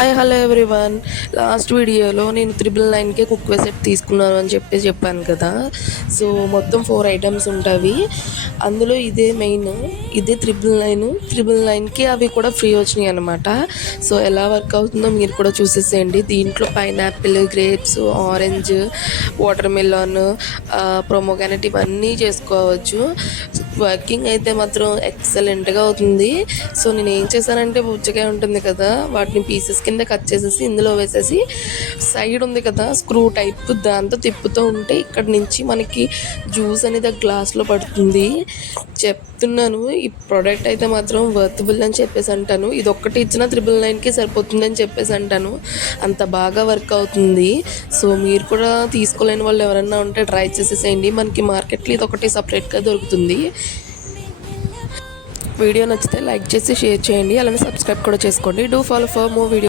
Hi hello everyone. Last వీడియోలో నేను 999కే cookware set తీసుకున్నాను అని చెప్పాను కదా. సో మొత్తం 4 ఐటమ్స్ ఉంటాయి. అందులో ఇదే మెయిన్, ఇదే 999కి అవి కూడా ఫ్రీ వచ్చినాయి అనమాట. సో ఎలా వర్క్ అవుతుందో మీరు కూడా చూసేసేయండి. దీంట్లో pineapple, grapes, orange, water melon, pomegranate ఇవన్నీ చేసుకోవచ్చు. వర్కింగ్ అయితే మాత్రం ఎక్సలెంట్గా అవుతుంది. సో నేను ఏం చేశానంటే, పుచ్చకాయ ఉంటుంది కదా, వాటిని పీసెస్ కింద కట్ చేసేసి ఇందులో వేసేసి సైడ్ ఉంది కదా స్క్రూ టైప్, దాంతో తిప్పుతూ ఉంటే ఇక్కడ నుంచి మనకి జ్యూస్ అనేది గ్లాస్లో పడుతుంది. చెప్తున్నాను, ఈ ప్రోడక్ట్ అయితే మాత్రం వర్తబుల్ అని చెప్పేసి అంటాను. ఇది ఒక్కటి ఇచ్చినా 999కి సరిపోతుంది అని చెప్పేసి అంటాను. అంత బాగా వర్క్ అవుతుంది. సో మీరు కూడా తీసుకోలేని వాళ్ళు ఎవరైనా ఉంటే ట్రై చేసేసేయండి. మనకి మార్కెట్లో ఇది ఒకటి సపరేట్గా దొరుకుతుంది. వీడియో నచ్చితే లైక్ చేసి షేర్ చేయండి, అలానే సబ్స్క్రైబ్ కూడా చేసుకోండి. Do follow for more video.